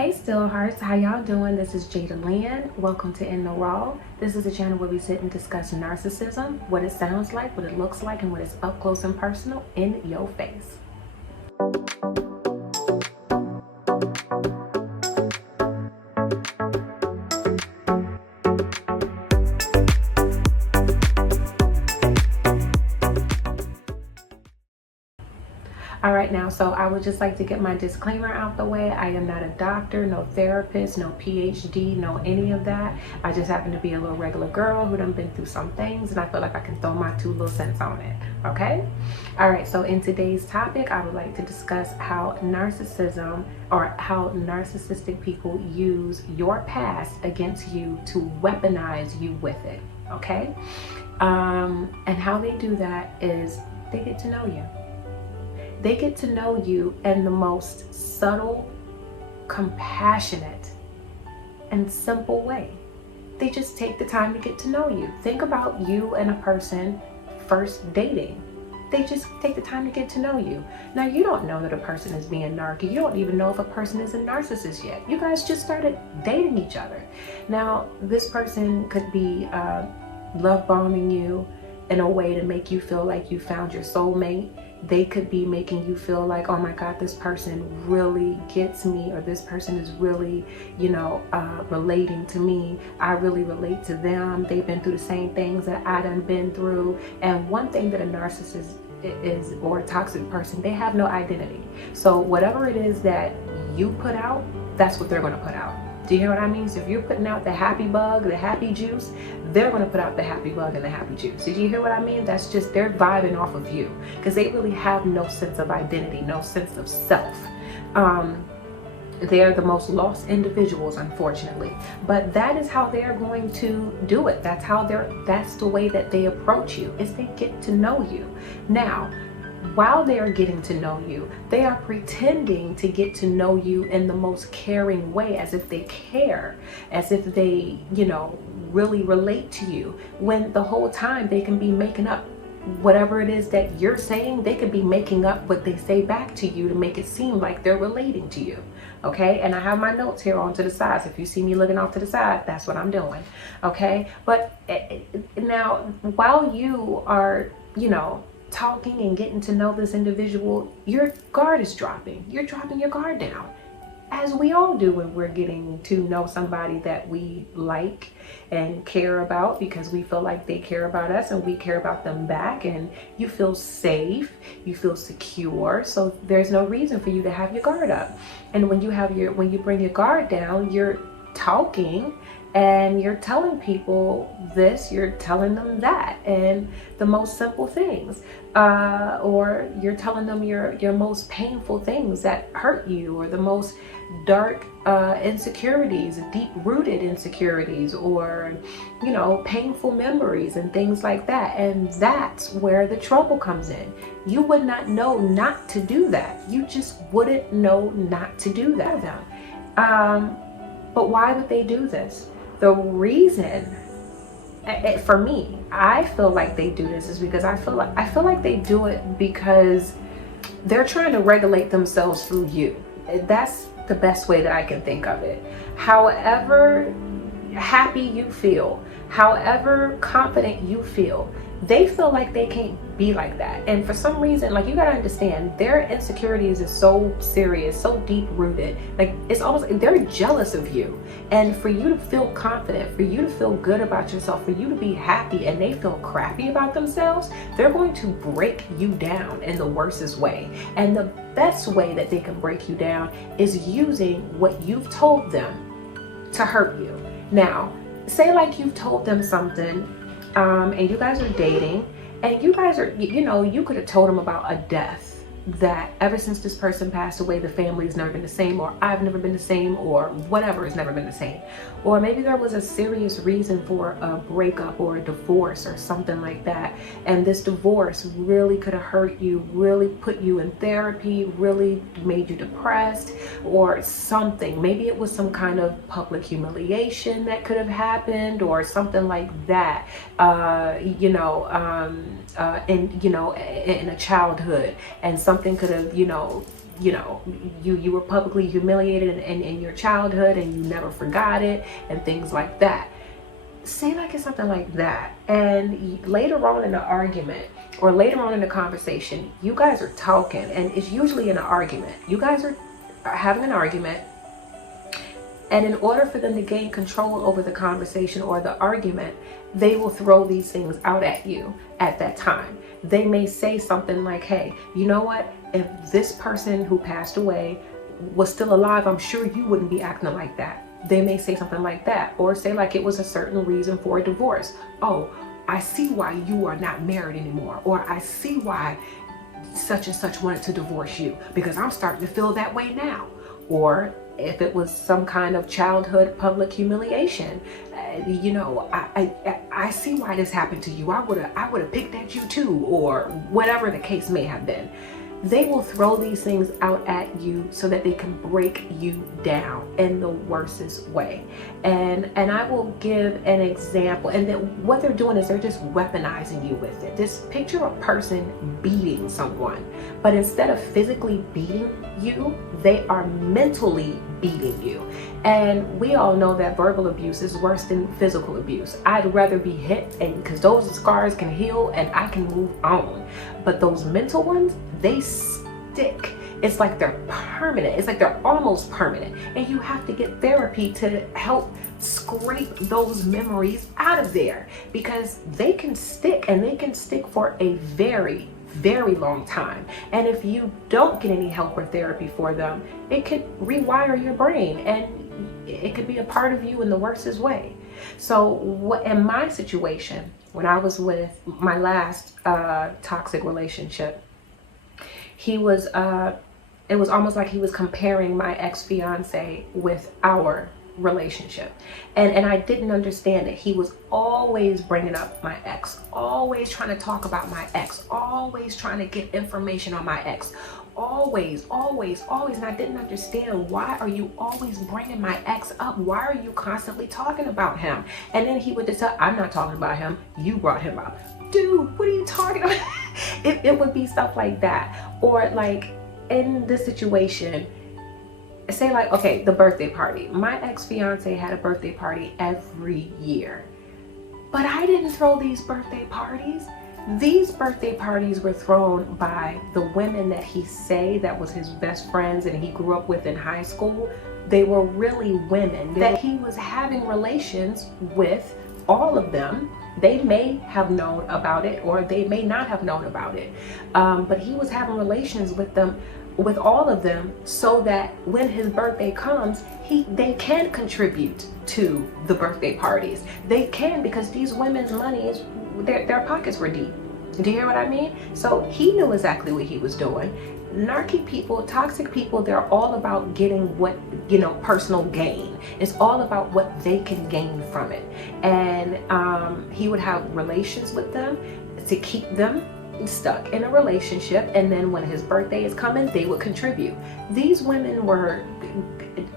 Hey Still Hearts, how y'all doing? This is Jada Lynn. Welcome to In the Raw. This is a channel where we sit and discuss narcissism, what it sounds like, what it looks like, and what is up close and personal in your face. All right, now, so I would just like to get my disclaimer out the way. I am not a doctor, no therapist, no PhD, no any of that. I just happen to be a little regular girl who done been through some things, and I feel like I can throw my 2 little cents on it, okay? All right, so in today's topic, I would like to discuss how narcissism or how narcissistic people use your past against you to weaponize you with it, okay? And how they do that is they get to know you. They get to know you in the most subtle, compassionate, and simple way. They just take the time to get to know you. Think about you and a person first dating. They just take the time to get to know you. Now, you don't know that a person is being narky. You don't even know if a person is a narcissist yet. You guys just started dating each other. Now, this person could be love bombing you in a way to make you feel like you found your soulmate. They could be making you feel like, oh my God, this person really gets me, or this person is really, relating to me. I really relate to them. They've been through the same things that I done been through. And one thing that a narcissist is, or a toxic person, they have no identity. So whatever it is that you put out, that's what they're going to put out. Do you hear what I mean? So if you're putting out the happy bug, the happy juice, they're going to put out the happy bug and the happy juice. Did you hear what I mean? That's just, they're vibing off of you because they really have no sense of identity, no sense of self. They're the most lost individuals, unfortunately, but that is how they're going to do it. That's the way that they approach you, is they get to know you. Now, while they are getting to know you, they are pretending to get to know you in the most caring way, as if they care, as if they, really relate to you, when the whole time they can be making up whatever it is that you're saying. They could be making up what they say back to you to make it seem like they're relating to you. Okay, and I have my notes here on to the sides. If you see me looking off to the side, that's what I'm doing. Okay, but now while you are, talking and getting to know this individual, your guard is dropping. You're dropping your guard down, as we all do when we're getting to know somebody that we like and care about, because we feel like they care about us and we care about them back, and you feel safe, you feel secure, so there's no reason for you to have your guard up. And when you bring your guard down, you're talking and you're telling people this, you're telling them that, and the most simple things, or you're telling them your most painful things that hurt you, or the most dark insecurities, deep-rooted insecurities, or painful memories and things like that. And that's where the trouble comes in. You would not know not to do that. You just wouldn't know not to do that. But why would they do this? The reason, for me, I feel like they do this is because I feel like they do it because they're trying to regulate themselves through you. That's the best way that I can think of it. However happy you feel, however confident you feel, they feel like they can't be like that. And for some reason, like, you gotta understand, their insecurities is so serious, so deep rooted. Like, it's almost like they're jealous of you. And for you to feel confident, for you to feel good about yourself, for you to be happy, and they feel crappy about themselves, they're going to break you down in the worstest way. And the best way that they can break you down is using what you've told them to hurt you. Now, say like you've told them something, and you guys are dating, and you guys are, you could have told them about a death that ever since this person passed away, the family has never been the same, or I've never been the same, or whatever has never been the same. Or maybe there was a serious reason for a breakup or a divorce or something like that, and this divorce really could have hurt you, really put you in therapy, really made you depressed, or something. Maybe it was some kind of public humiliation that could have happened, or something like that, in a childhood, and something could have, you know, you were publicly humiliated in your childhood and you never forgot it and things like that. Say like it's something like that, and later on in the argument or later on in the conversation, you guys are talking, and it's usually in an argument. You guys are having an argument, and in order for them to gain control over the conversation or the argument, they will throw these things out at you at that time. They may say something like, hey, you know what? If this person who passed away was still alive, I'm sure you wouldn't be acting like that. They may say something like that, or say like it was a certain reason for a divorce. Oh, I see why you are not married anymore, or I see why such and such wanted to divorce you, because I'm starting to feel that way now. Or if it was some kind of childhood public humiliation, you know, I see why this happened to you. I would have picked at you too, or whatever the case may have been. They will throw these things out at you so that they can break you down in the worstest way. And I will give an example, and then what they're doing is they're just weaponizing you with it. Just picture a person beating someone, but instead of physically beating you, they are mentally beating you. And we all know that verbal abuse is worse than physical abuse. I'd rather be hit, and because those scars can heal and I can move on. But those mental ones, they stick. It's like they're permanent. It's like they're almost permanent. And you have to get therapy to help scrape those memories out of there, because they can stick, and they can stick for a very, very long time. And if you don't get any help or therapy for them, it could rewire your brain, and it could be a part of you in the worstest way. So what in my situation, when I was with my last toxic relationship, he was it was almost like he was comparing my ex-fiance with our relationship, and I didn't understand it. He was always bringing up my ex, always trying to talk about my ex, always trying to get information on my ex, always, and I didn't understand, why are you always bringing my ex up? Why are you constantly talking about him? And then he would just say, I'm not talking about him, you brought him up. Dude, what are you talking about? It would be stuff like that. Or like in this situation, say like, okay, the birthday party. My ex-fiance had a birthday party every year, but I didn't throw these birthday parties. These birthday parties were thrown by the women that he say that was his best friends and he grew up with in high school. They were really women that he was having relations with, all of them. They may have known about it, or they may not have known about it. But he was having relations with them, with all of them, so that when his birthday comes, they can contribute to the birthday parties. They can, because these women's money is, their pockets were deep. Do you hear what I mean? So he knew exactly what he was doing. Narky people, toxic people, they're all about getting what, you know, personal gain. It's all about what they can gain from it. And he would have relations with them to keep them stuck in a relationship, and then when his birthday is coming, they would contribute. These women were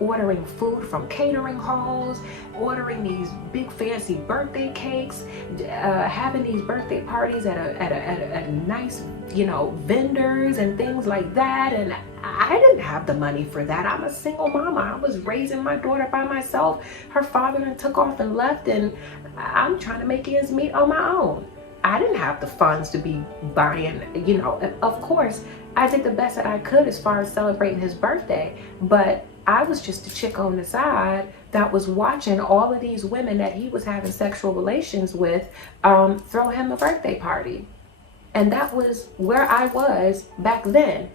ordering food from catering halls, ordering these big fancy birthday cakes, having these birthday parties at a nice, you know, vendors and things like that. And I didn't have the money for that. I'm a single mama. I was raising my daughter by myself. Her father then took off and left, and I'm trying to make ends meet on my own. I didn't have the funds to be buying, you know. Of course, I did the best that I could as far as celebrating his birthday, but I was just a chick on the side that was watching all of these women that he was having sexual relations with throw him a birthday party. And that was where I was back then.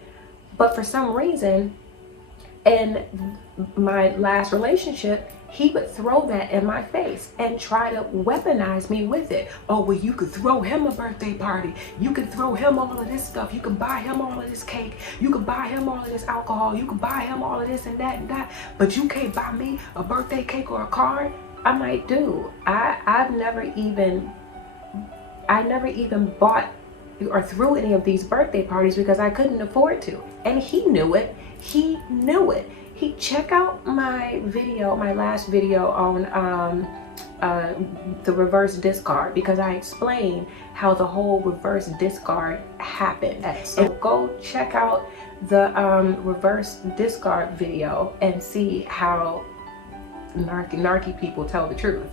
But for some reason, in my last relationship, he would throw that in my face and try to weaponize me with it. Oh, well, you could throw him a birthday party. You could throw him all of this stuff. You could buy him all of this cake. You could buy him all of this alcohol. You could buy him all of this and that and that. But you can't buy me a birthday cake or a card. I'm like, dude, I never even bought or threw any of these birthday parties because I couldn't afford to. And he knew it. He knew it. Check out my video, my last video on the reverse discard, because I explained how the whole reverse discard happened. So go check out the reverse discard video and see how narky people tell the truth.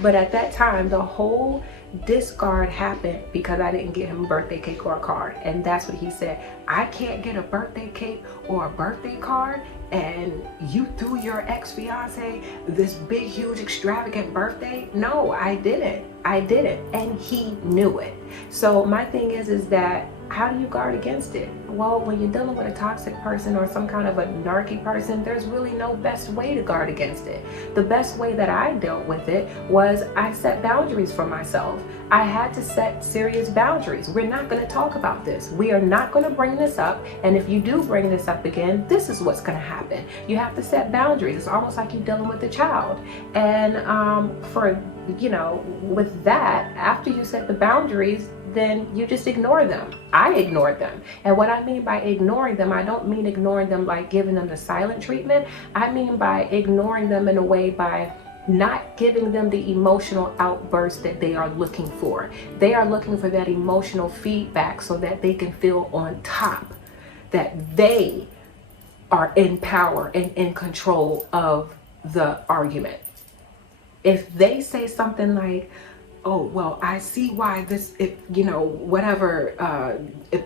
But at that time, the whole discard happened because I didn't get him a birthday cake or a card. And that's what he said. I can't get a birthday cake or a birthday card, and you threw your ex-fiance this big, huge, extravagant birthday? No, I didn't. And he knew it. So my thing is that how do you guard against it? Well, when you're dealing with a toxic person or some kind of a narky person, there's really no best way to guard against it. The best way that I dealt with it was I set boundaries for myself. I had to set serious boundaries. We're not going to talk about this. We are not going to bring this up. And if you do bring this up again, this is what's going to happen. You have to set boundaries. It's almost like you're dealing with a child. And with that, after you set the boundaries, then you just ignore them. I ignored them. And what I mean by ignoring them, I don't mean ignoring them like giving them the silent treatment. I mean by ignoring them in a way by not giving them the emotional outburst that they are looking for. They are looking for that emotional feedback so that they can feel on top, that they are in power and in control of the argument. If they say something like, oh, well, I see why this, if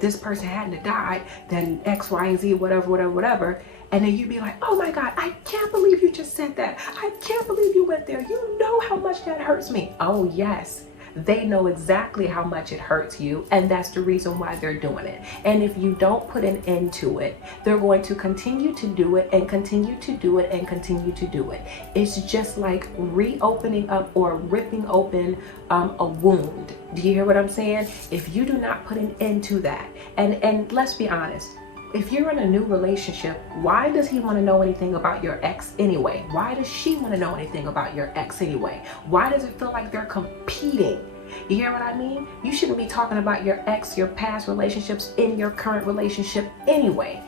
this person hadn't died, then X, Y, and Z, whatever. And then you'd be like, oh my God, I can't believe you just said that. I can't believe you went there. You know how much that hurts me. Oh yes, they know exactly how much it hurts you, and that's the reason why they're doing it. And if you don't put an end to it, they're going to continue to do it and continue to do it and continue to do it. It's just like reopening up or ripping open a wound. Do you hear what I'm saying? If you do not put an end to that, and let's be honest, if you're in a new relationship, why does he want to know anything about your ex anyway? Why does she want to know anything about your ex anyway? Why does it feel like they're competing? You hear what I mean? You shouldn't be talking about your ex, your past relationships in your current relationship anyway.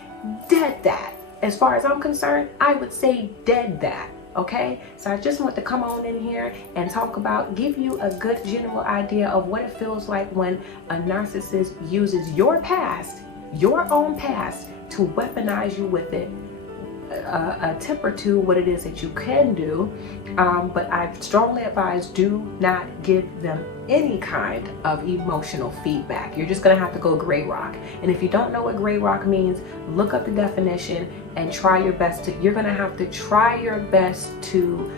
Dead that. As far as I'm concerned, I would say dead that. Okay, so I just want to come on in here and talk about, give you a good general idea of what it feels like when a narcissist uses your past, your own past, to weaponize you with it, a tip or two what it is that you can do, but I strongly advise, do not give them any kind of emotional feedback. You're just gonna have to go gray rock, and if you don't know what gray rock means, look up the definition and try your best to, you're gonna have to try your best to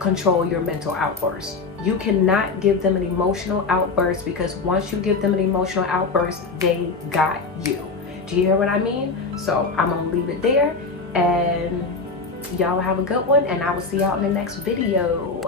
control your mental outburst. You cannot give them an emotional outburst, because once you give them an emotional outburst, they got you. Do you hear what I mean? So I'm gonna leave it there, and y'all have a good one, and I will see y'all in the next video.